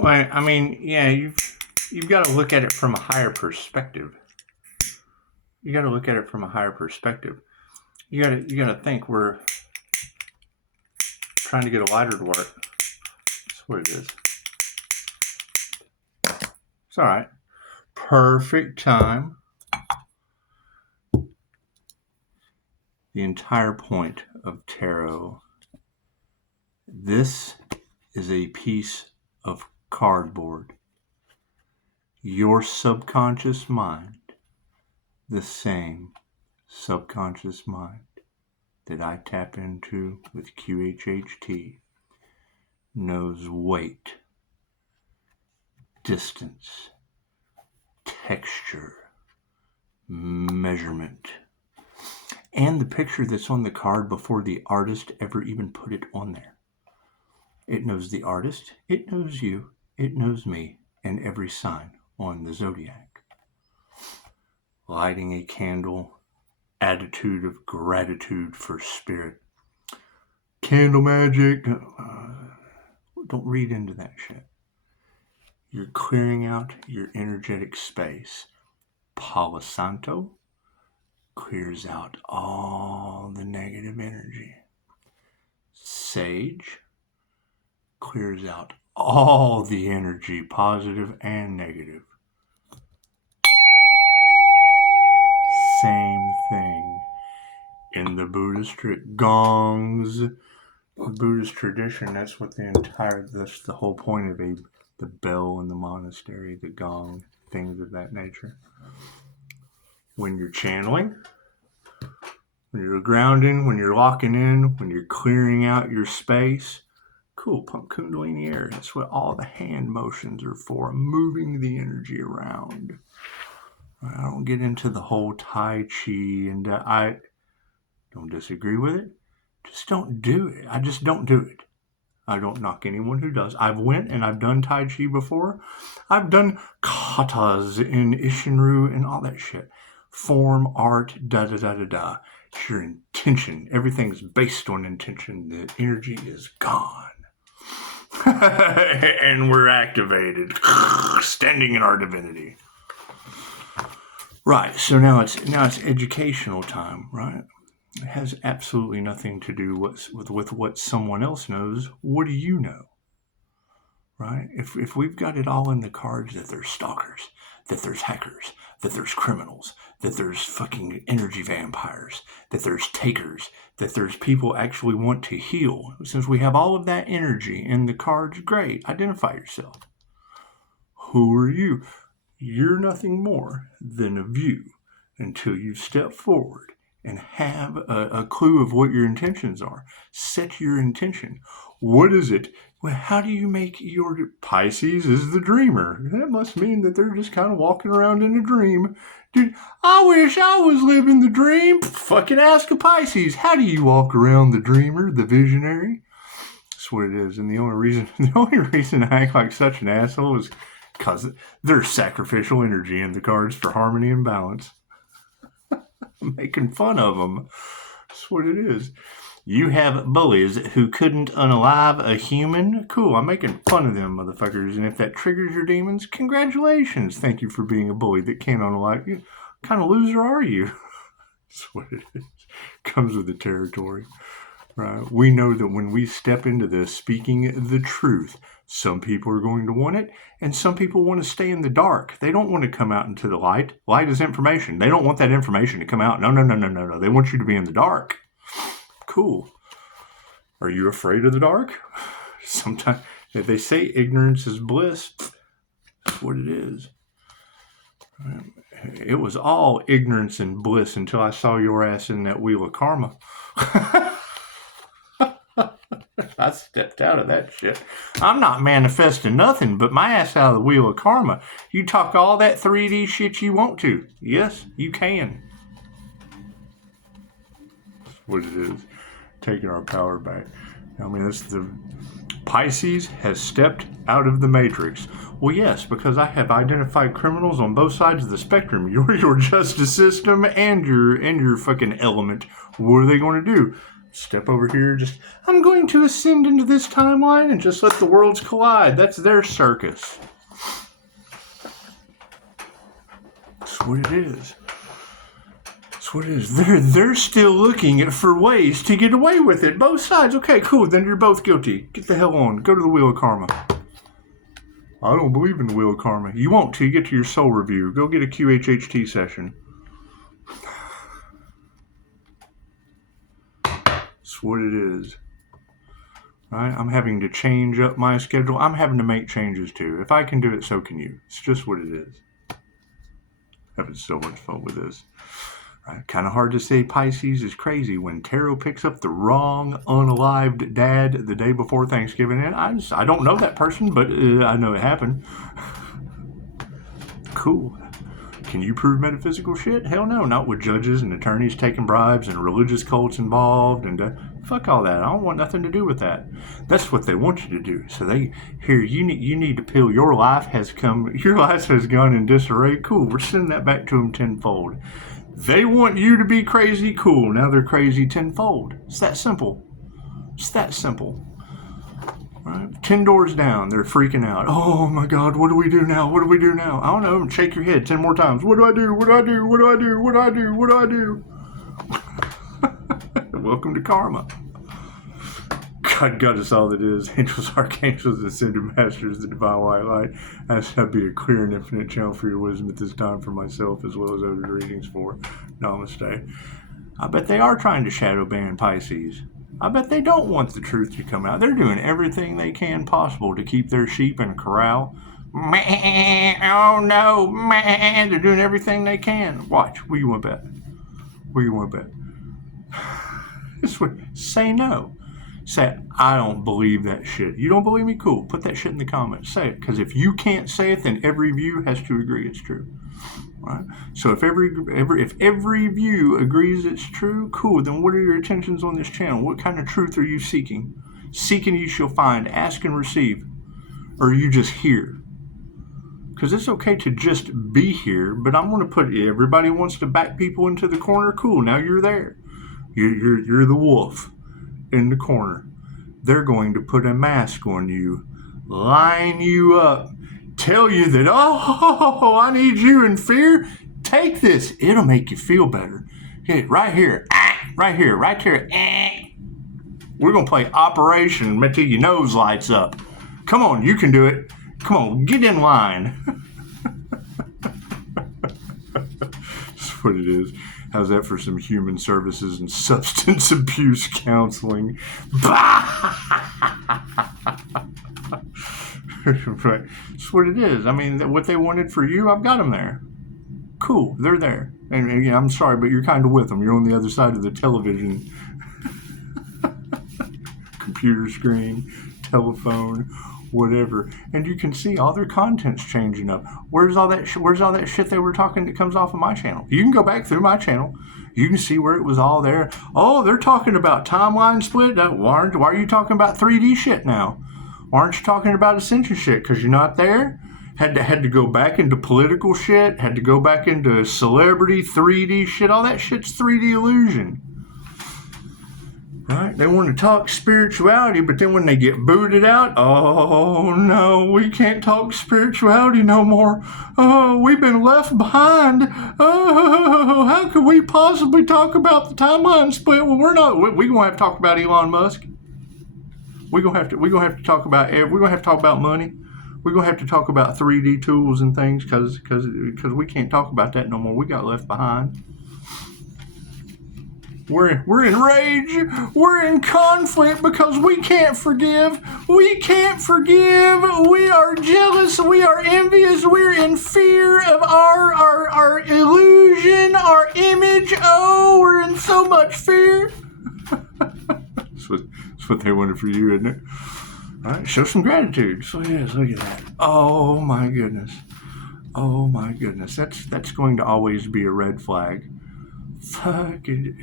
Well, I mean, yeah, you've got to look at it from a higher perspective. You got to look at it from a higher perspective. You got to think we're trying to get a lighter to work. That's what it is. It's all right. Perfect time. The entire point of tarot. This is a piece of cardboard. Your subconscious mind, the same subconscious mind that I tap into with QHHT, knows weight, distance, texture, measurement, and the picture that's on the card before the artist ever even put it on there. It knows the artist, it knows you, it knows me, and every sign on the zodiac. Lighting a candle, attitude of gratitude for spirit. Candle magic. Don't read into that shit. You're clearing out your energetic space. Palo Santo clears out all the negative energy. Sage clears out all the energy, positive and negative. Same thing in the Buddhist gongs. The Buddhist tradition, that's the whole point of the bell in the monastery, the gong, things of that nature. When you're channeling, when you're grounding, when you're locking in, when you're clearing out your space, cool, pump Kundalini air. That's what all the hand motions are for, moving the energy around. I don't get into the whole Tai Chi, and I don't disagree with it. Just don't do it. I just don't do it. I don't knock anyone who does. I've went and I've done Tai Chi before. I've done katas in Ishinru and all that shit. Form, art, da-da-da-da-da. It's your intention. Everything's based on intention. The energy is gone. And we're activated. Standing in our divinity. Right, so now it's educational time, right? It has absolutely nothing to do with what someone else knows. What do you know? Right? If we've got it all in the cards that there's stalkers, that there's hackers, that there's criminals, that there's fucking energy vampires, that there's takers, that there's people actually want to heal. Since we have all of that energy in the cards, great. Identify yourself. Who are you? You're nothing more than a view until you step forward and have a clue of what your intentions are. Set your intention. What is it? Well, how do you make your Pisces is the dreamer? That must mean that they're just kind of walking around in a dream. Dude, I wish I was living the dream. Fucking ask a Pisces. How do you walk around the dreamer, the visionary? That's what it is. And the only reason I act like such an asshole is because there's sacrificial energy in the cards for harmony and balance. I'm making fun of them. That's what it is. You have bullies who couldn't unalive a human. Cool, I'm making fun of them motherfuckers. And if that triggers your demons, congratulations. Thank you for being a bully that can't unalive you. What kind of loser are you? That's what it is. Comes with the territory. Right? We know that when we step into this, speaking the truth, some people are going to want it, and some people want to stay in the dark. They don't want to come out into the light. Light is information. They don't want that information to come out. No. They want you to be in the dark. Cool. Are you afraid of the dark? Sometimes, if they say ignorance is bliss, that's what it is. It was all ignorance and bliss until I saw your ass in that wheel of karma. I stepped out of that shit. I'm not manifesting nothing but my ass out of the wheel of karma. You talk all that 3D shit you want to. Yes, you can. That's what it is. Taking our power back. I mean, that's the Pisces has stepped out of the matrix. Well, yes, because I have identified criminals on both sides of the spectrum. Your justice system and your fucking element. What are they going to do? step over here. Just, I'm going to ascend into this timeline and just let the worlds collide. That's their circus. That's what it is. That's what it is. They're still looking for ways to get away with it. Both sides. Okay, cool. Then you're both guilty. Get the hell on. Go to the Wheel of Karma. I don't believe in the Wheel of Karma. You won't till you get to your soul review. Go get a QHHT session. That's what it is. Right? I'm having to change up my schedule. I'm having to make changes too. If I can do it, so can you. It's just what it is. Having so much fun with this. Right? Kind of hard to say Pisces is crazy when tarot picks up the wrong unalived dad the day before Thanksgiving. And I don't know that person, but I know it happened. Cool. Can you prove metaphysical shit? Hell no. Not with judges and attorneys taking bribes and religious cults involved. And fuck all that. I don't want nothing to do with that. That's what they want you to do. So you need to peel. Your life has gone in disarray. Cool. We're sending that back to them tenfold. They want you to be crazy. Cool. Now they're crazy tenfold. It's that simple. It's that simple. Right? 10 doors down. They're freaking out. Oh my God. What do we do now? What do we do now? I don't know. Shake your head 10 more times. What do I do? What do I do? What do I do? What do I do? What do I do? Welcome to karma. God got us all that is. Angels, archangels, ascended masters, the divine white light. Ask that be a clear and infinite channel for your wisdom at this time for myself as well as other readings for Namaste. I bet they are trying to shadow ban Pisces. I bet they don't want the truth to come out. They're doing everything they can possible to keep their sheep in a corral. Oh no, they're doing everything they can. Watch. Where you want to bet? Where you want to bet? Say no. Say, I don't believe that shit. You don't believe me? Cool. Put that shit in the comments. Say it. Because if you can't say it, then every view has to agree it's true. Right? So if every view agrees it's true, cool. Then what are your intentions on this channel? What kind of truth are you seeking? Seeking you shall find. Ask and receive. Or are you just here? Because it's okay to just be here, but I'm going to put everybody wants to back people into the corner. Cool. Now you're there. You're the wolf in the corner. They're going to put a mask on you, line you up, tell you that, oh, I need you in fear. Take this. It'll make you feel better. Hey, right here. Right here. Right here. We're going to play Operation until your nose lights up. Come on, you can do it. Come on, get in line. That's what it is. How's that for some human services and substance abuse counseling? Right. That's what it is. I mean, what they wanted for you, I've got them there. Cool, they're there. And yeah, I'm sorry, but you're kind of with them. You're on the other side of the television, computer screen, telephone, whatever, and you can see all their content's changing up. Where's all that shit they were talking that comes off of my channel? You can go back through my channel. You can see where it was all there. Oh, they're talking about timeline split. Why are you talking about 3D shit now? Why aren't you talking about ascension shit? Because you're not there? Had to go back into political shit. Had to go back into celebrity 3D shit. All that shit's 3D illusion. Right? They want to talk spirituality, but then when they get booted out, oh no, we can't talk spirituality no more. Oh, we've been left behind. Oh, how could we possibly talk about the timeline split? Well, we're gonna have to talk about Elon Musk. We're gonna have to talk about money. We're gonna have to talk about 3D tools and things because we can't talk about that no more. We got left behind. We're in rage. We're in conflict because we can't forgive. We can't forgive. We are jealous. We are envious. We're in fear of our illusion, our image. Oh, we're in so much fear. That's what they wanted for you, isn't it? All right, show some gratitude. So yes, look at that. Oh my goodness. Oh my goodness. That's going to always be a red flag. Fuck it.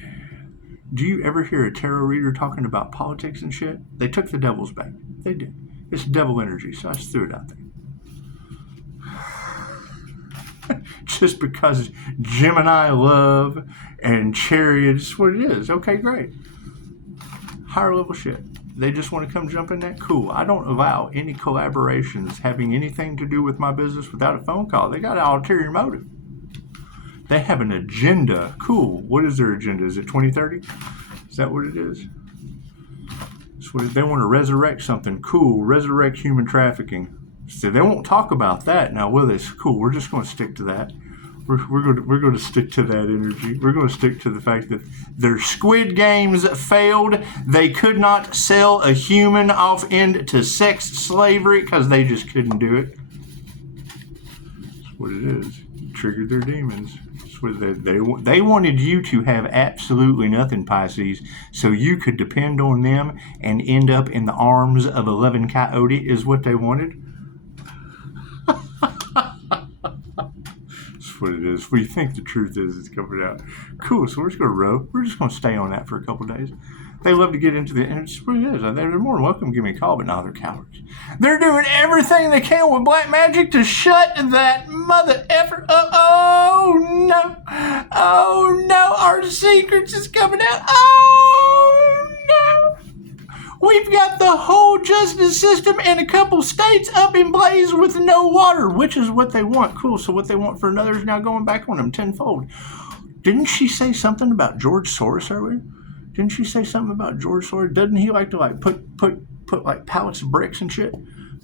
Do you ever hear a tarot reader talking about politics and shit? They took the devil's back. They did. It's devil energy, so I just threw it out there. Just because Gemini love and Chariot is what it is. Okay, great. Higher level shit. They just want to come jump in that? Cool. I don't allow any collaborations having anything to do with my business without a phone call. They got an ulterior motive. They have an agenda. Cool. What is their agenda? Is it 2030? Is that what it is? They want to resurrect something. Cool. Resurrect human trafficking. So they won't talk about that now, will they? Cool. We're just going to stick to that. We're going to stick to that energy. We're going to stick to the fact that their Squid Games failed. They could not sell a human off into sex slavery because they just couldn't do it. That's what it is. You triggered their demons. That's what they wanted you to have absolutely nothing, Pisces, so you could depend on them and end up in the arms of a loving coyote is what they wanted. What it is. What do you think the truth is? It's coming out. Cool. So we're just going to row. We're just going to stay on that for a couple days. They love to get into the, and it's what it is. They're more than welcome to give me a call, but now they're cowards. They're doing everything they can with black magic to shut that mother effer up. Oh no. Oh no. Our secrets is coming out. Oh no. We've got the whole justice system in a couple states up in blaze with no water, which is what they want. Cool. So what they want for another is now going back on them tenfold. Didn't she say something about George Soros earlier? Didn't she say something about George Soros? Doesn't he like to put like pallets of bricks and shit?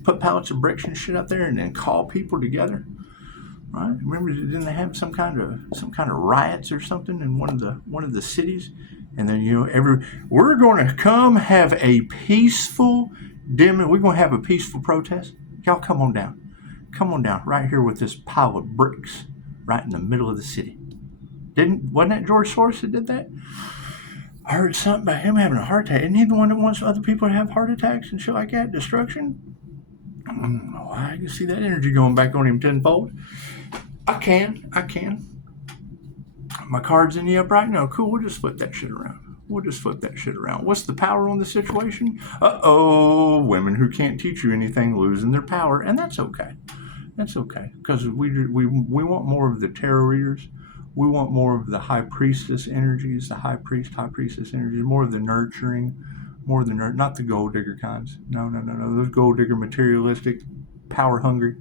Put pallets of bricks and shit up there and then call people together? Right? Remember, didn't they have some kind of riots or something in one of the cities? And then, we're going to come have a peaceful we're going to have a peaceful protest. Y'all come on down. Come on down right here with this pile of bricks right in the middle of the city. Wasn't that George Soros that did that? I heard something about him having a heart attack. Isn't he the one that wants other people to have heart attacks and shit like that? Destruction? I can see that energy going back on him tenfold. I can. My card's in the upright? No, cool. We'll just flip that shit around. What's the power on the situation? Women who can't teach you anything losing their power, and that's okay. Because we want more of the tarot readers. We want more of the high priestess energies, the high priestess energies, more of the nurturing, not the gold digger kinds. No. Those gold digger materialistic, power hungry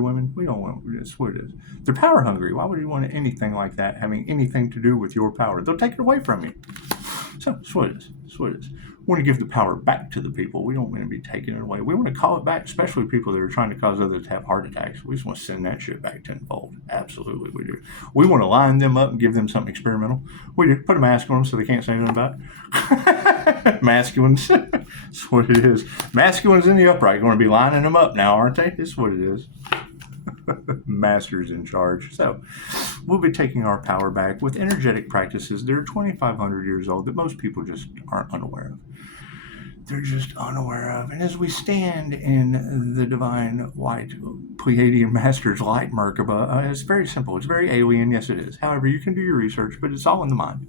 women. We don't want. That's what it is. They're power hungry. Why would you want anything like that having anything to do with your power? They'll take it away from you. So that's what it is. We want to give the power back to the people. We don't want to be taking it away. We want to call it back, especially people that are trying to cause others to have heart attacks. We just want to send that shit back tenfold. Absolutely, we do. We want to line them up and give them something experimental. We do. Put a mask on them so they can't say anything about it. Masculines. That's what it is. Masculines in the upright. Going to be lining them up now, aren't they? That's what it is. Masters in charge. So we'll be taking our power back with energetic practices that are 2,500 years old that most people just aren't unaware of. They're just unaware of. And as we stand in the divine white Pleiadian Master's light Merkaba, it's very simple. It's very alien. Yes, it is. However, you can do your research, but it's all in the mind.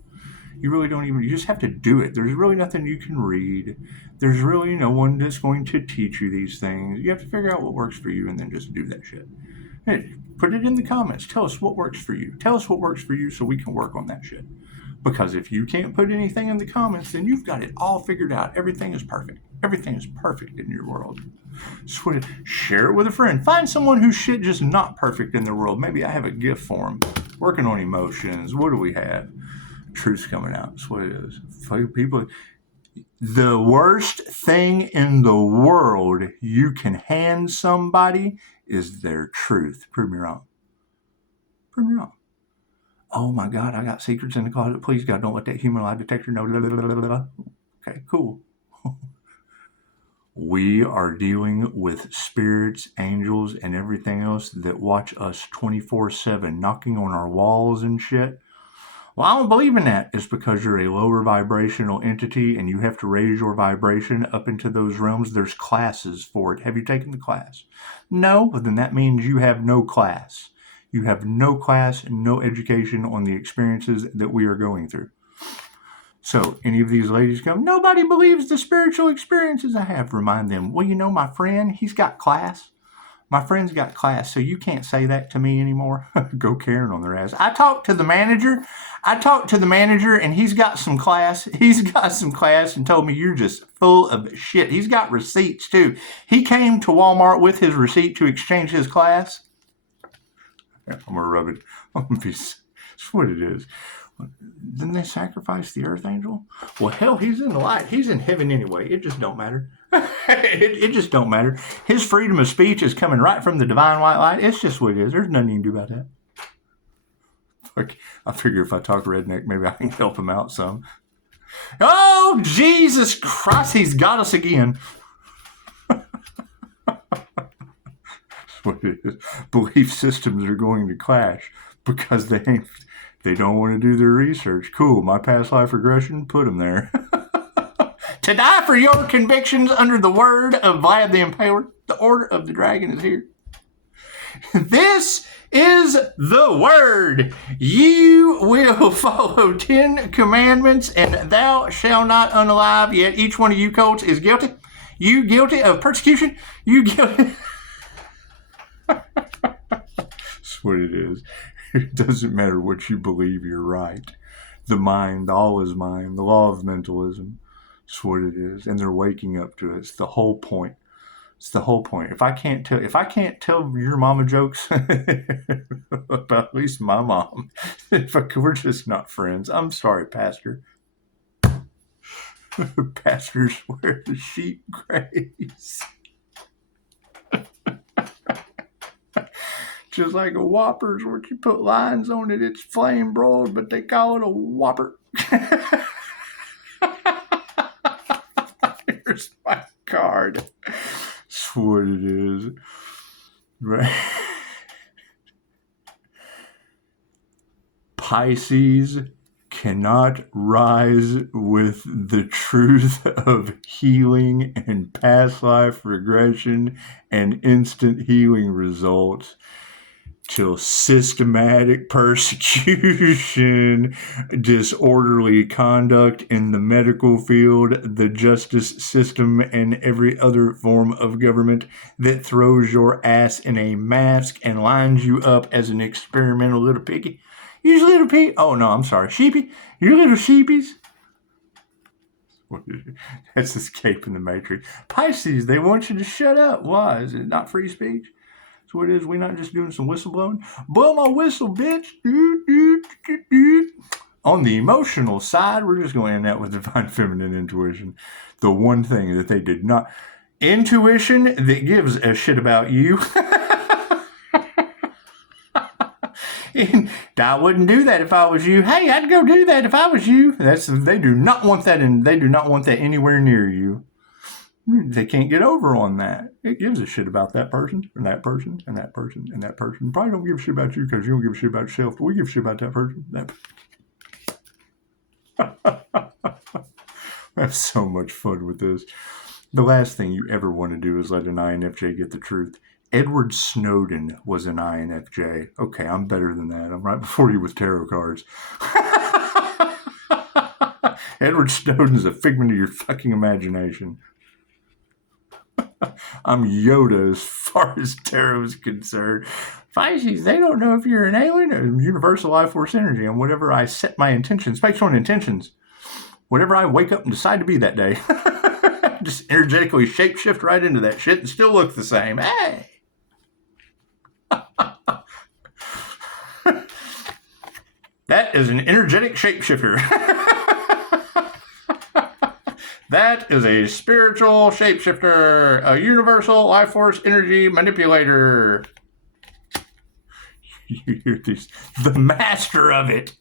You really don't you just have to do it. There's really nothing you can read. There's really no one that's going to teach you these things. You have to figure out what works for you and then just do that shit. Hey, put it in the comments. Tell us what works for you. Tell us what works for you so we can work on that shit. Because if you can't put anything in the comments, then you've got it all figured out. Everything is perfect. Everything is perfect in your world. So share it with a friend. Find someone whose shit just not perfect in their world. Maybe I have a gift for them. Working on emotions. What do we have? Truth's coming out. That's what it is. People, the worst thing in the world you can hand somebody is their truth. Prove me wrong. Oh my God, I got secrets in the closet. Please, God, don't let that human lie detector know. Okay, cool. We are dealing with spirits, angels, and everything else that watch us 24/7, knocking on our walls and shit. Well, I don't believe in that. It's because you're a lower vibrational entity and you have to raise your vibration up into those realms. There's classes for it. Have you taken the class? No, but then that means you have no class. You have no class and no education on the experiences that we are going through. So any of these ladies come, nobody believes the spiritual experiences I have. Remind them, well, my friend, he's got class. My friend's got class, so you can't say that to me anymore. Go Karen on their ass. I talked to the manager, and he's got some class. He's got some class and told me you're just full of shit. He's got receipts, too. He came to Walmart with his receipt to exchange his class. I'm going to rub it. That's what it is. Didn't they sacrifice the earth angel? Well, hell, he's in the light. He's in heaven anyway. It just don't matter. it just don't matter. His freedom of speech is coming right from the divine white light. It's just what it is. There's nothing you can do about that. Fuck, I figure if I talk redneck, maybe I can help him out some. Oh, Jesus Christ, he's got us again. That's what it is. Belief systems are going to clash because they don't want to do their research. Cool, my past life regression, put them there. To die for your convictions under the word of Vlad the Impaler, the order of the dragon is here. This is the word. You will follow 10 commandments, and thou shalt not unalive, yet each one of you colts is guilty. You guilty of persecution. You guilty. That's what it is. It doesn't matter what you believe, you're right. The mind, all is mind, the law of mentalism. That's what it is. And they're waking up to it. It's the whole point. It's the whole point. If I can't tell your mama jokes about at least my mom, we're just not friends. I'm sorry, Pastor. Pastors wear the sheep grace. Just like a Whopper's, where you put lines on it, it's flame broiled, but they call it a Whopper. Here's my card. That's what it is. Right. Pisces cannot rise with the truth of healing and past life regression and instant healing results till systematic persecution, disorderly conduct in the medical field, the justice system, and every other form of government that throws your ass in a mask and lines you up as an experimental little piggy. You little pig. Oh, no, I'm sorry. Sheepy. You little sheepies. That's escaping the matrix. Pisces, they want you to shut up. Why? Is it not free speech? That's what it is. We're not just doing some whistleblowing. Blow my whistle, bitch. On the emotional side, we're just going to end that with divine feminine intuition. The one thing that they did not. Intuition that gives a shit about you. And I wouldn't do that if I was you. Hey, I'd go do that if I was you. They do not want that, and they do not want that anywhere near you. They can't get over on that. It gives a shit about that person, and that person, and that person, and that person. Probably don't give a shit about you because you don't give a shit about yourself, but we give a shit about that person. I have so much fun with this. The last thing you ever want to do is let an INFJ get the truth. Edward Snowden was an INFJ. Okay, I'm better than that. I'm right before you with tarot cards. Edward Snowden's a figment of your fucking imagination. I'm Yoda as far as tarot is concerned. Pisces, they don't know if you're an alien or universal life force energy, and whatever I set my intentions, based on intentions, whatever I wake up and decide to be that day, just energetically shapeshift right into that shit and still look the same. Hey! That is an energetic shapeshifter. That is a spiritual shapeshifter, a universal life force energy manipulator. You hear these, the master of it.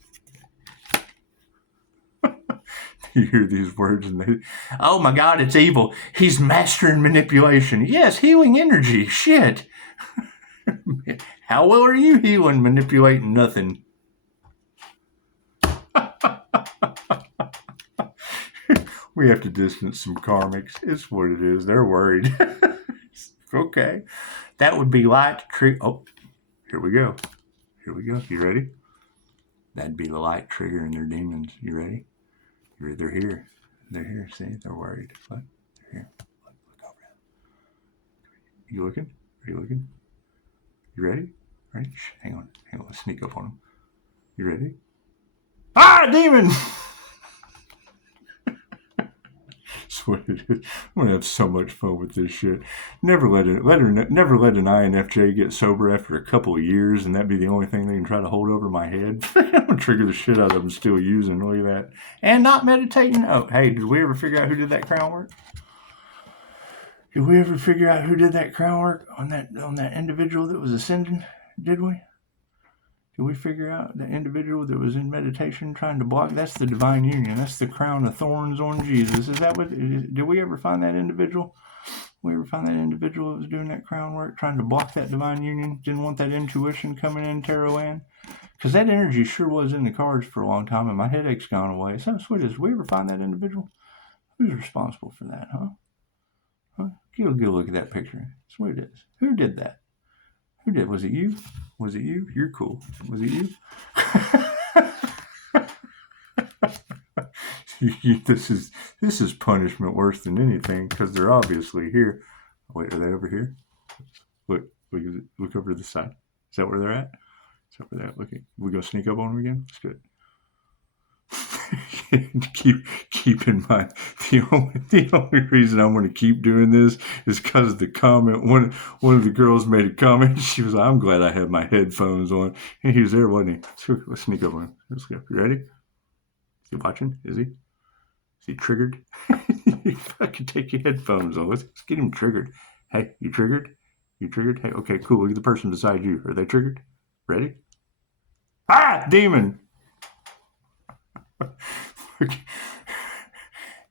You hear these words and oh my God, it's evil. He's mastering manipulation. Yes, healing energy. Shit. How well are you healing, manipulating nothing? We have to distance some karmics. It's what it is. They're worried. Okay. That would be light trigger. Oh, here we go. Here we go. You ready? That'd be the light triggering their demons. You ready? They're here. They're here. See? They're worried. Look. They're here. Look over there. You looking? Are you looking? You ready? Ready? Shh, hang on. Let's sneak up on him. You ready? Ah, demon! That's what it is. I'm gonna have so much fun with this shit. Never let an INFJ get sober after a couple of years, and that be the only thing they can try to hold over my head. I'm gonna trigger the shit out of them still using. Look at that, and not meditating. Oh, hey, did we ever figure out who did that crown work? Did we ever figure out who did that crown work on that individual that was ascending? Did we? Did we figure out the individual that was in meditation trying to block? That's the divine union. That's the crown of thorns on Jesus. Is that what? Did we ever find that individual? We ever find that individual that was doing that crown work, trying to block that divine union? Didn't want that intuition coming in tarot land? Because that energy sure was in the cards for a long time, and my headache's gone away. So sweet. Did we ever find that individual? Who's responsible for that, huh? Get a good look at that picture. Sweet it is. Who did that? Who did? Was it you? Was it you? You're cool. Was it you? This is punishment worse than anything because they're obviously here. Wait, are they over here? Look over to the side. Is that where they're at? Is that where they're at? Look, we go sneak up on them again. Let's do it. keep in mind the only reason I'm going to keep doing this is because of the comment. One of the girls made a comment. She was like, "I'm glad I have my headphones on." And he was there, wasn't he? So let's sneak up on him. Let's go. You ready? Is he watching? Is he triggered? You fucking take your headphones on. Let's get him triggered. Hey, you triggered? Hey, okay, cool. Look at the person beside you. Are they triggered? Ready? Ah, demon!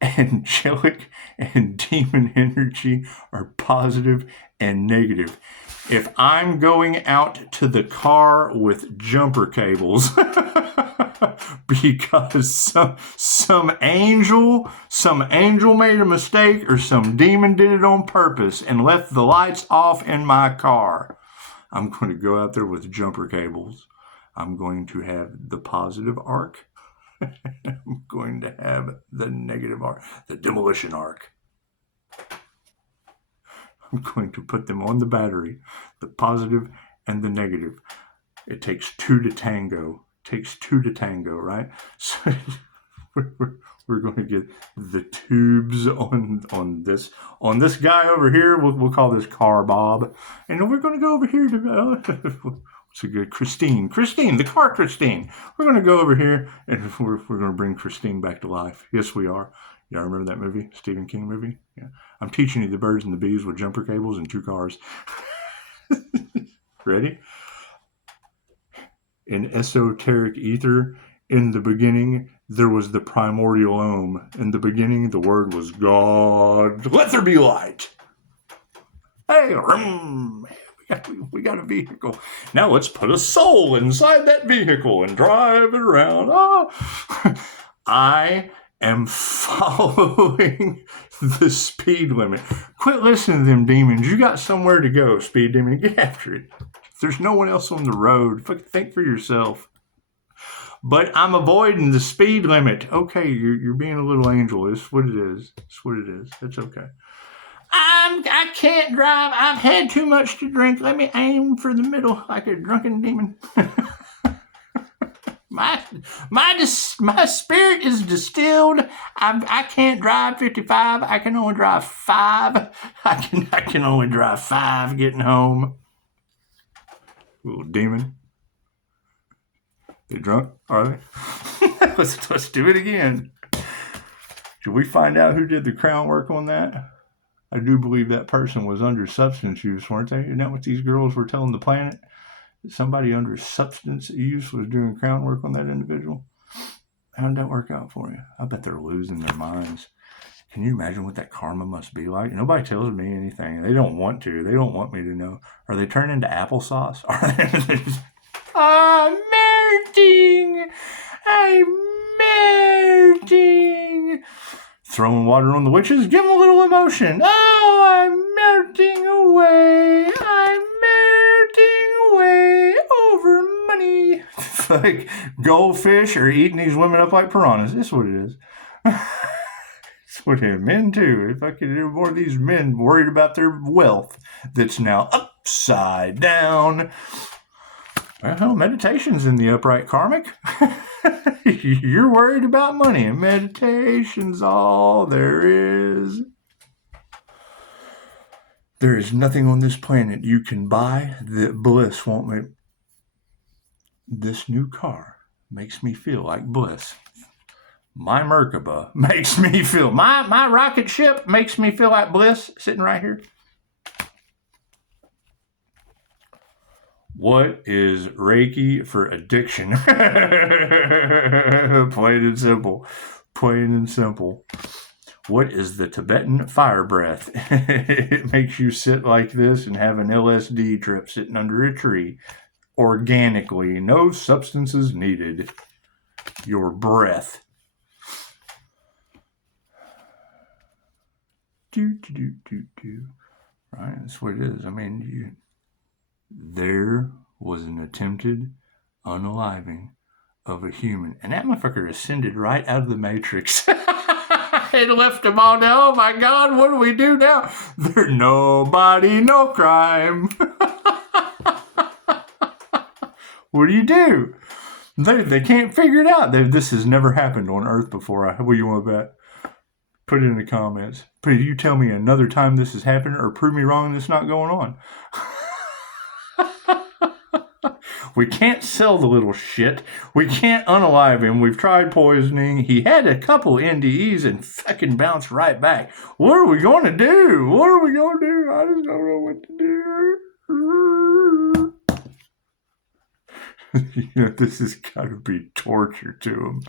Angelic and demon energy are positive and negative. If I'm going out to the car with jumper cables because some angel made a mistake or some demon did it on purpose and left the lights off in my car, I'm going to go out there with jumper cables. I'm going to have the positive arc. I'm going to have the negative arc, the demolition arc. I'm going to put them on the battery, the positive and the negative. It takes two to tango. Right? So we're going to get the tubes on this guy over here. We'll call this Car Bob, and then we're going to go over here to. So good, Christine, the car Christine. We're going to go over here and we're going to bring Christine back to life. Yes, we are. Y'all remember that movie, Stephen King movie? Yeah. I'm teaching you the birds and the bees with jumper cables and two cars. Ready? In esoteric ether, in the beginning, there was the primordial Om. In the beginning, the word was God. Let there be light. Hey, we got a vehicle. Now let's put a soul inside that vehicle and drive it around. Oh. I am following the speed limit. Quit listening to them demons. You got somewhere to go, speed demon. Get after it. There's no one else on the road. Think for yourself. But I'm avoiding the speed limit. Okay, you're being a little angel. It's what it is. It's okay. I can't drive. I've had too much to drink. Let me aim for the middle like a drunken demon. My spirit is distilled. I can't drive 55. I can only drive 5. I can only drive 5 getting home. Little demon. They drunk? Are they? Let's do it again. Did we find out who did the crown work on that? I do believe that person was under substance use, weren't they? Isn't that what these girls were telling the planet? That somebody under substance use was doing crown work on that individual? How did that work out for you? I bet they're losing their minds. Can you imagine what that karma must be like? Nobody tells me anything. They don't want to. They don't want me to know. Are they turned into applesauce? Are they just, I'm melting. Throwing water on the witches, give them a little emotion. Oh, I'm melting away over money. Like goldfish are eating these women up like piranhas. That's what it is. That's what it is. Men too. If I could hear more of these men worried about their wealth that's now up upside down. Well, meditation's in the upright karmic. You're worried about money, and meditation's all there is. There is nothing on this planet you can buy that bliss won't make. This new car makes me feel like bliss. My Merkaba makes me feel, my rocket ship makes me feel like bliss sitting right here. What is Reiki for addiction? Plain and simple. Plain and simple. What is the Tibetan fire breath? It makes you sit like this and have an LSD trip sitting under a tree. Organically. No substances needed. Your breath. Right? That's what it is. I mean, there was an attempted unaliving of a human. And that motherfucker ascended right out of the Matrix. It left them all down. Oh my God, what do we do now? There's nobody, no crime. What do you do? They can't figure it out. This has never happened on Earth before. What do you want to bet? Put it in the comments. Please, you tell me another time this has happened or prove me wrong and it's not going on. We can't sell the little shit. We can't unalive him. We've tried poisoning. He had a couple NDEs and fucking bounced right back. What are we going to do? What are we going to do? I just don't know what to do. This has got to be torture to him.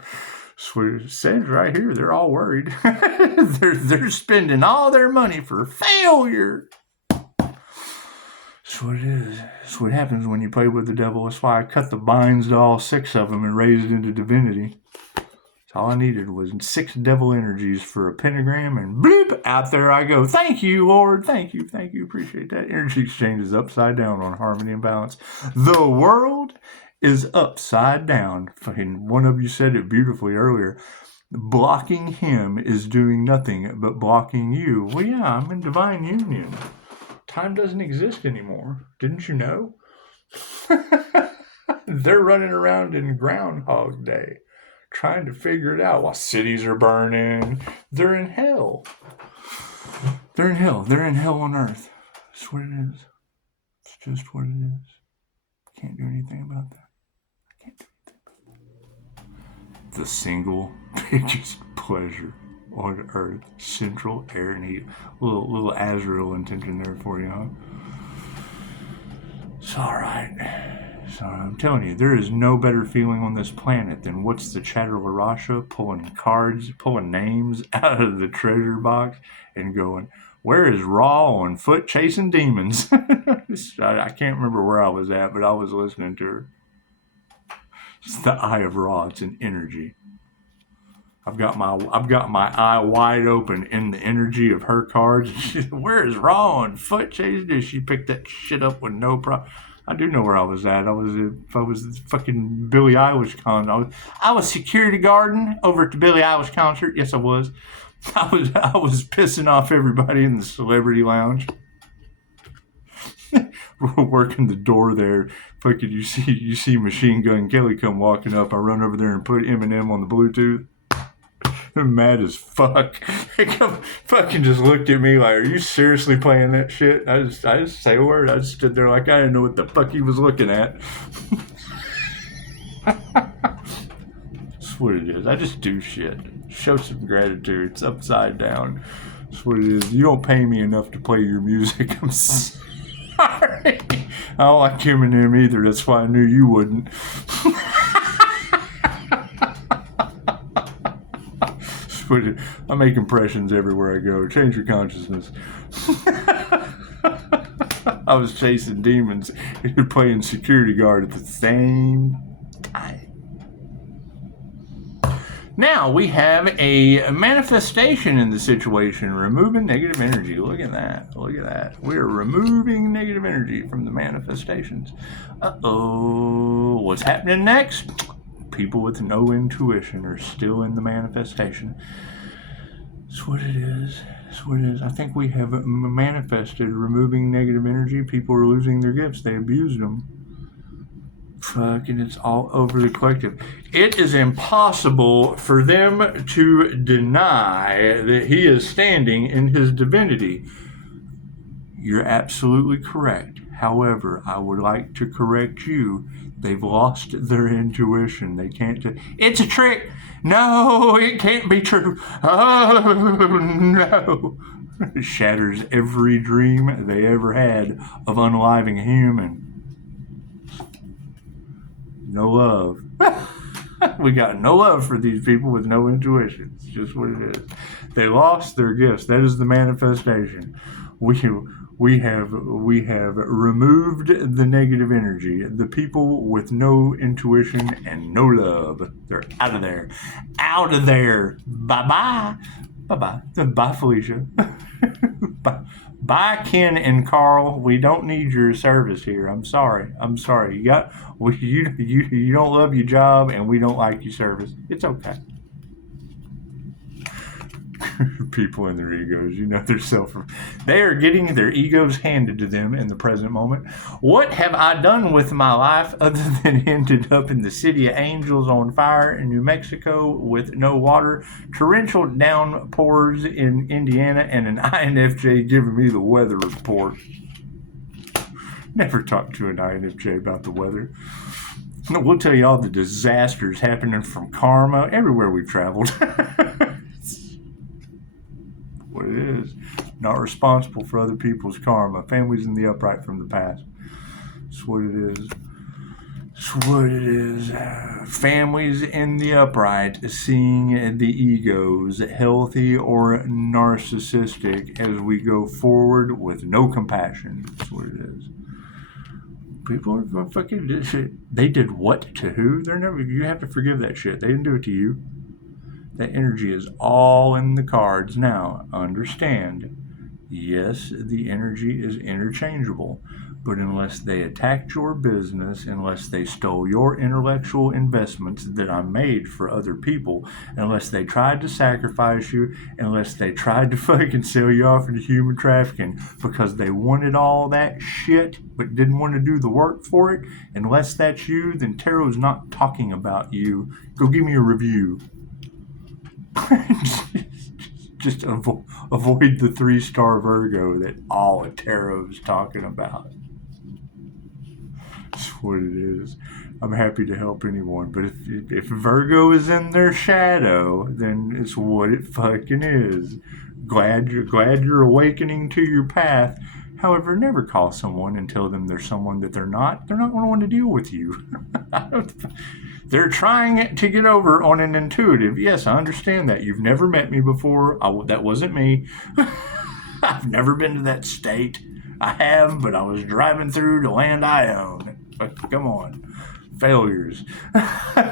So it says right here, they're all worried. they're spending all their money for failure. That's what it is. That's what happens when you play with the devil. That's why I cut the binds to all 6 of them and raised it into divinity. That's all I needed was 6 devil energies for a pentagram, and bloop, out there I go. Thank you, Lord. Thank you. Appreciate that. Energy exchange is upside down on harmony and balance. The world is upside down. Fucking one of you said it beautifully earlier. Blocking him is doing nothing but blocking you. Well, yeah, I'm in divine union. Time doesn't exist anymore. Didn't you know? They're running around in Groundhog Day trying to figure it out while cities are burning. They're in hell. They're in hell. They're in hell on earth. That's what it is. It's just what it is. Can't do anything about that. The single biggest pleasure on earth, central air and heat. Little Azrael intention there for you, huh? It's alright. So I'm telling you, there is no better feeling on this planet than what's the Chatterlarasha pulling cards, pulling names out of the treasure box and going, where is Raw on foot chasing demons? I can't remember where I was at, but I was listening to her. It's the eye of Ra. It's an energy. I've got my eye wide open in the energy of her cards. Where is Raw on foot chasing? She picked that shit up with no problem. I do know where I was at. I was fucking Billie Eilish concert. I was security guarding over at the Billie Eilish concert. Yes, I was. I was pissing off everybody in the celebrity lounge. We're working the door there. Fucking you see Machine Gun Kelly come walking up. I run over there and put Eminem on the Bluetooth. I'm mad as fuck. He fucking just looked at me like, are you seriously playing that shit? I just say a word. I just stood there like I didn't know what the fuck he was looking at. That's what it is. I just do shit. Show some gratitude. It's upside down. That's what it is. You don't pay me enough to play your music. I'm sorry. I don't like Eminem either. That's why I knew you wouldn't. I make impressions everywhere I go. Change your consciousness. I was chasing demons and playing security guard at the same time. Now we have a manifestation in the situation, removing negative energy. Look at that. Look at that. We're removing negative energy from the manifestations. Uh-oh. What's happening next? People with no intuition are still in the manifestation. That's what it is. That's what it is. I think we have manifested removing negative energy. People are losing their gifts. They abused them. Fucking, it's all over the collective. It is impossible for them to deny that he is standing in his divinity. You're absolutely correct. However, I would like to correct you. They've lost their intuition. They can't. It's a trick. No, it can't be true. Oh, no. It shatters every dream they ever had of unaliving a human. No love. We got no love for these people with no intuition. It's just what it is. They lost their gifts. That is the manifestation. We have removed the negative energy. The people with no intuition and no love, they're out of there. Out of there. Bye-bye. Bye-bye. Bye, Felicia. Bye, Ken and Carl. We don't need your service here. I'm sorry. You don't love your job, and we don't like your service. It's okay. People in their egos, they are getting their egos handed to them in the present moment. What have I done with my life other than ended up in the city of angels on fire in New Mexico with no water, torrential downpours in Indiana, and an INFJ giving me the weather report? Never talked to an INFJ about the weather. We'll tell you all the disasters happening from karma everywhere we've traveled. What it is. Not responsible for other people's karma. Families in the upright from the past. That's what it is. That's what it is. Families in the upright seeing the egos, healthy or narcissistic, as we go forward with no compassion. That's what it is. People are fucking shit. They did what to who? You have to forgive that shit. They didn't do it to you. That energy is all in the cards. Now, understand, yes, the energy is interchangeable, but unless they attacked your business, unless they stole your intellectual investments that I made for other people, unless they tried to sacrifice you, unless they tried to fucking sell you off into human trafficking because they wanted all that shit but didn't want to do the work for it, unless that's you, then Tarot's not talking about you. Go give me a review. just avoid the 3-star Virgo that all of Tarot's talking about. That's what it is. I'm happy to help anyone, but if Virgo is in their shadow, then it's what it fucking is. Glad you're awakening to your path. However, never call someone and tell them they're someone that they're not. They're not going to want to deal with you. They're trying to get over on an intuitive. Yes, I understand that. You've never met me before. That wasn't me. I've never been to that state. I have, but I was driving through the land I own. But come on. Failures.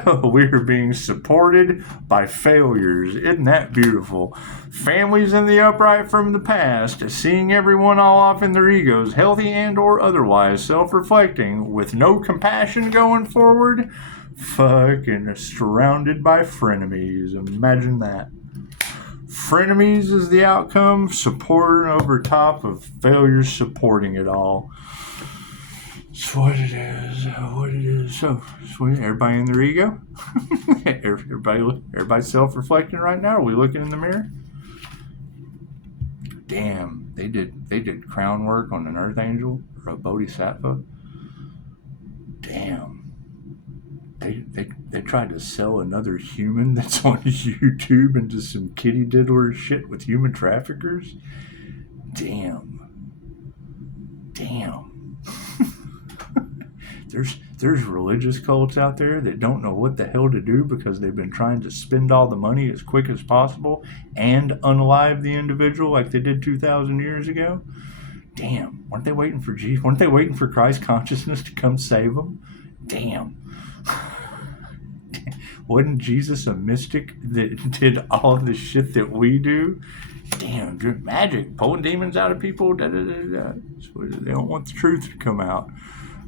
We're being supported by failures. Isn't that beautiful? Families in the upright from the past, seeing everyone all off in their egos, healthy and or otherwise, self-reflecting, with no compassion going forward, fucking surrounded by frenemies. Imagine that. Frenemies is the outcome, supporting over top of failures supporting it all. It's what it is. What it is. So, everybody in their ego? Everybody self-reflecting right now? Are we looking in the mirror? Damn, they did crown work on an earth angel or a bodhisattva. Damn. They tried to sell another human that's on YouTube into some kitty diddler shit with human traffickers. Damn. There's religious cults out there that don't know what the hell to do because they've been trying to spend all the money as quick as possible and unalive the individual like they did 2,000 years ago. Damn, weren't they waiting for Jesus? Weren't they waiting for Christ consciousness to come save them? Damn. Wasn't Jesus a mystic that did all of the shit that we do? Damn, magic, pulling demons out of people. They don't want the truth to come out.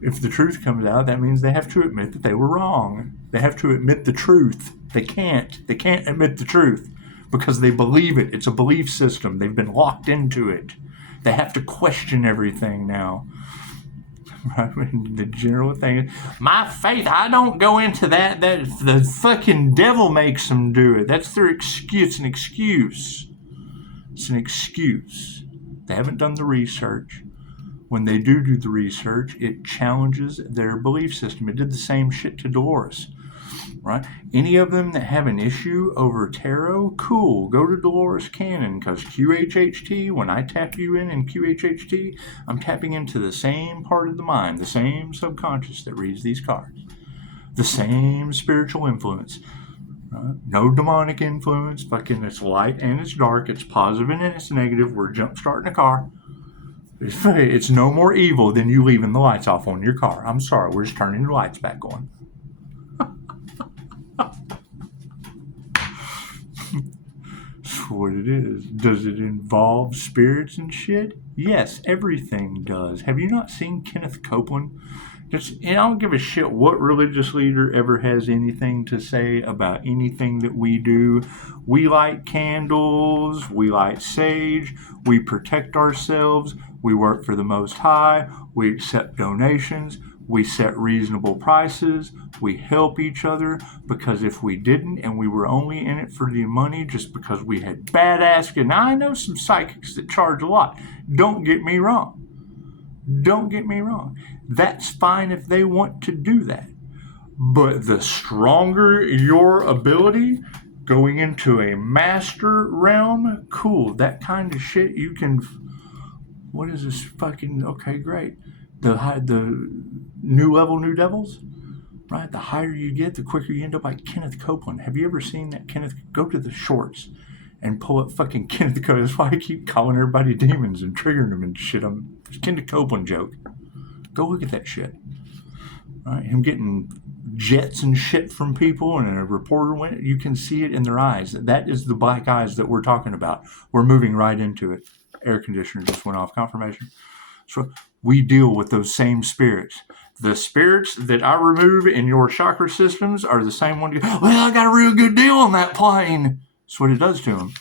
If the truth comes out, that means they have to admit that they were wrong. They have to admit the truth. They can't admit the truth because they believe it. It's a belief system. They've been locked into it. They have to question everything now. Right? The general thing, my faith, I don't go into that. That the fucking devil makes them do it. That's their excuse. It's an excuse. It's an excuse. They haven't done the research. When they do the research, it challenges their belief system. It did the same shit to Dolores, right? Any of them that have an issue over tarot, cool, go to Dolores Cannon, because QHHT, when I tap you in QHHT, I'm tapping into the same part of the mind, the same subconscious that reads these cards, the same spiritual influence. Right? No demonic influence. Fucking, it's light and it's dark. It's positive and it's negative. We're jump starting a car. It's no more evil than you leaving the lights off on your car. I'm sorry, we're just turning the lights back on. That's what it is. Does it involve spirits and shit? Yes, everything does. Have you not seen Kenneth Copeland? And I don't give a shit what religious leader ever has anything to say about anything that we do. We light candles, we light sage, we protect ourselves, we work for the Most High, we accept donations, we set reasonable prices, we help each other, because if we didn't and we were only in it for the money just because we had badass, and I know some psychics that charge a lot, don't get me wrong. Don't get me wrong. That's fine if they want to do that. But the stronger your ability going into a master realm, cool. That kind of shit you can... What is this fucking... Okay, great. The new level, new devils? Right? The higher you get, the quicker you end up like Kenneth Copeland. Have you ever seen that Kenneth... Go to the shorts and pull up fucking Kenneth Copeland. That's why I keep calling everybody demons and triggering them and shit. It's Kenneth Copeland joke. Go look at that shit. Right? Him getting jets and shit from people, and a reporter went. You can see it in their eyes. That is the black eyes that we're talking about. We're moving right into it. Air conditioner just went off. Confirmation. So we deal with those same spirits. The spirits that I remove in your chakra systems are the same one. Well, I got a real good deal on that plane. That's what it does to them.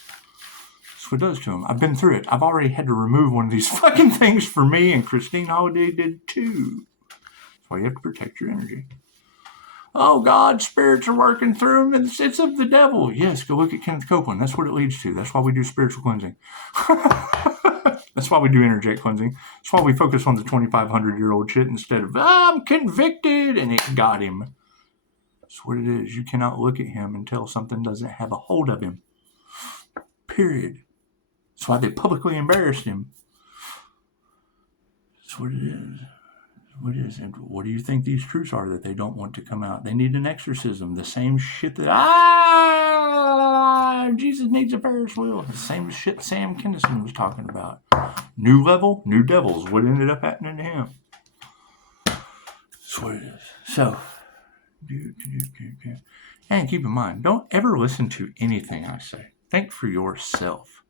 That's what it does to them. I've been through it. I've already had to remove one of these fucking things for me, and Christine Holiday did too. That's why you have to protect your energy. Oh, God, spirits are working through them. It's of the devil. Yes, go look at Kenneth Copeland. That's what it leads to. That's why we do spiritual cleansing. That's why we do energetic cleansing. That's why we focus on the 2,500-year-old shit instead of, I'm convicted, and it got him. That's what it is. You cannot look at him until something doesn't have a hold of him. Period. That's why they publicly embarrassed him. That's what it is. What is, and what do you think these truths are that they don't want to come out? They need an exorcism. The same shit that Jesus needs a Ferris wheel. The same shit Sam Kinison was talking about. New level, new devils. What ended up happening to him? That's what it is. So, and keep in mind, don't ever listen to anything I say. Think for yourself.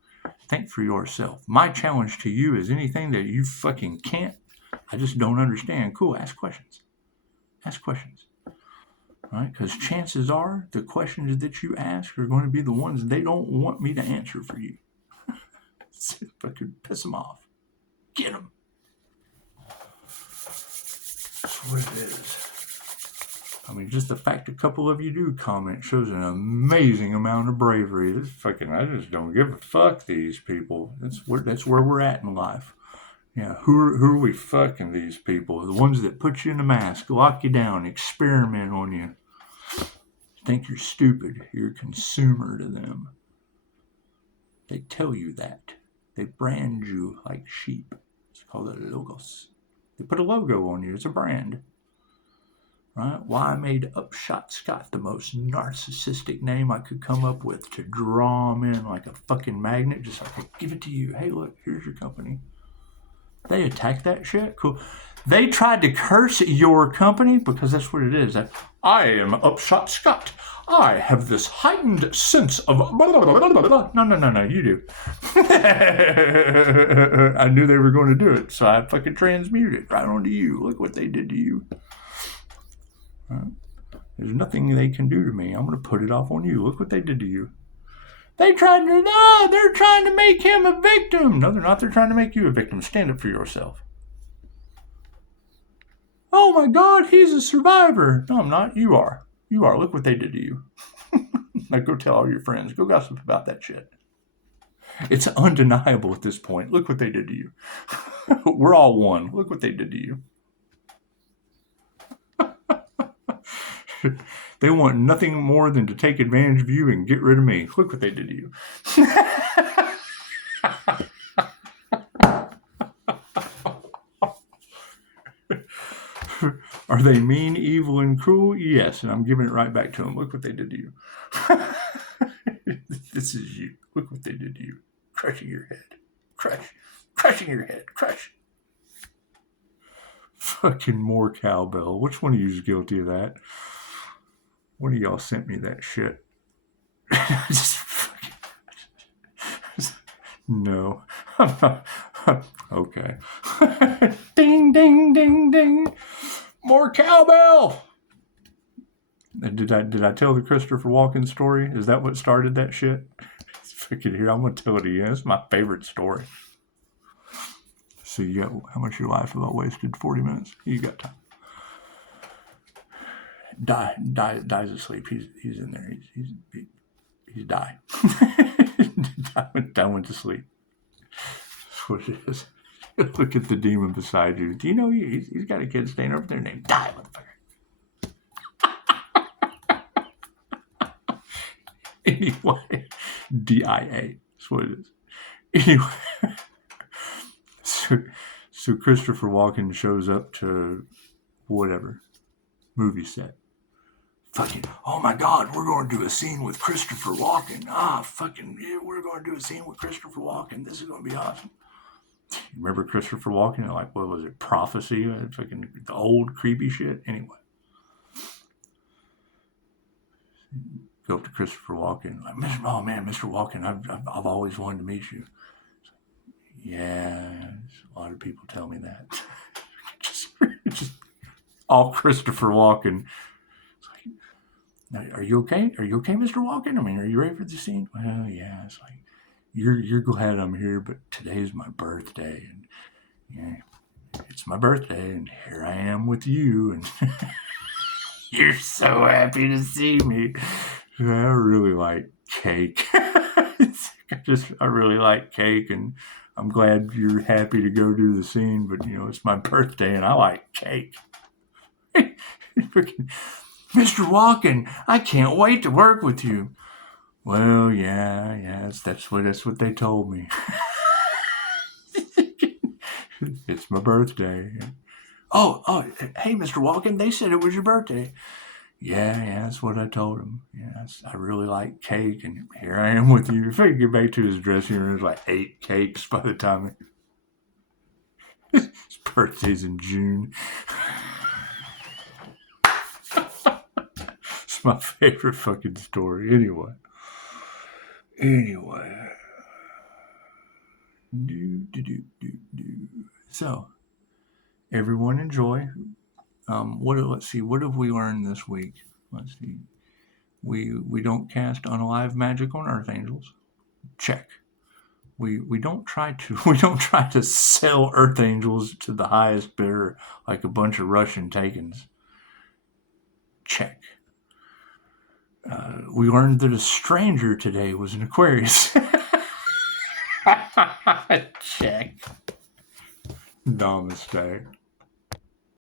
Think for yourself. My challenge to you is anything that you fucking can't, I just don't understand. Cool, ask questions. Ask questions. Right? Because chances are the questions that you ask are going to be the ones they don't want me to answer for you. If I could piss them off. Get them. That's what it is. I mean, just the fact a couple of you do comment shows an amazing amount of bravery. This fucking, I just don't give a fuck these people. That's where we're at in life. Yeah, who are we fucking these people? The ones that put you in a mask, lock you down, experiment on you. Think you're stupid. You're a consumer to them. They tell you that. They brand you like sheep. It's called a logos. They put a logo on you. It's a brand. Right? Why I made Upshotscott the most narcissistic name I could come up with to draw them in like a fucking magnet. Just like, give it to you. Hey, look, here's your company. They attacked that shit. Cool. They tried to curse your company because that's what it is. I am Upshotscott. I have this heightened sense of... No, you do. I knew they were going to do it, so I fucking transmuted it right onto you. Look what they did to you. Right. There's nothing they can do to me. I'm going to put it off on you. Look what they did to you. They're trying to make him a victim. No, they're not. They're trying to make you a victim. Stand up for yourself. Oh my God, he's a survivor. No, I'm not. You are. You are. Look what they did to you. Now go tell all your friends. Go gossip about that shit. It's undeniable at this point. Look what they did to you. We're all one. Look what they did to you. They want nothing more than to take advantage of you and get rid of me. Look what they did to you. Are they mean, evil, and cruel? Yes, and I'm giving it right back to them. Look what they did to you. This is you. Look what they did to you. Crushing your head. Crushing your head. Crush. Fucking more cowbell. Which one of you is guilty of that? One of y'all sent me that shit. No. Okay. Ding, ding, ding, ding. More cowbell. Did I tell the Christopher Walken story? Is that what started that shit? Fucking here, I'm gonna tell it again. It's my favorite story. So you got how much of your life have I wasted? 40 minutes. You got time. Dies asleep. He's in there. He's died. I went to sleep. That's what it is. Look at the demon beside you. Do you know he's got a kid staying over there named Die, motherfucker. Anyway, DIA. That's what it is. Anyway, so Christopher Walken shows up to whatever movie set. Fucking, oh my God, we're going to do a scene with Christopher Walken. Fucking, yeah, we're going to do a scene with Christopher Walken. This is going to be awesome. Remember Christopher Walken? Like, what was it? Prophecy? Fucking the old creepy shit. Anyway. Go up to Christopher Walken. Like, Mr. Walken, I've always wanted to meet you. Yeah, a lot of people tell me that. just all Christopher Walken. Are you okay? Are you okay, Mr. Walken? I mean, are you ready for the scene? Well, yeah. It's like, you're glad I'm here, but today's my birthday, and yeah, it's my birthday, and here I am with you, and you're so happy to see me. I really like cake. I really like cake, and I'm glad you're happy to go do the scene, but it's my birthday, and I like cake. Mr. Walken, I can't wait to work with you. Well, yeah, that's what they told me. It's my birthday. Oh, hey, Mr. Walken, they said it was your birthday. Yeah, that's what I told him. Yeah, I really like cake, and here I am with you. If I could get back to his dressing room, there's like 8 cakes by the time his birthday's in June. It's my favorite fucking story. Anyway. So, everyone enjoy. Let's see. What have we learned this week? Let's see. We don't cast unalive magic on earth angels. Check. We don't try to sell earth angels to the highest bidder like a bunch of Russian takens. Check. We learned that a stranger today was an Aquarius. Check. Namaste.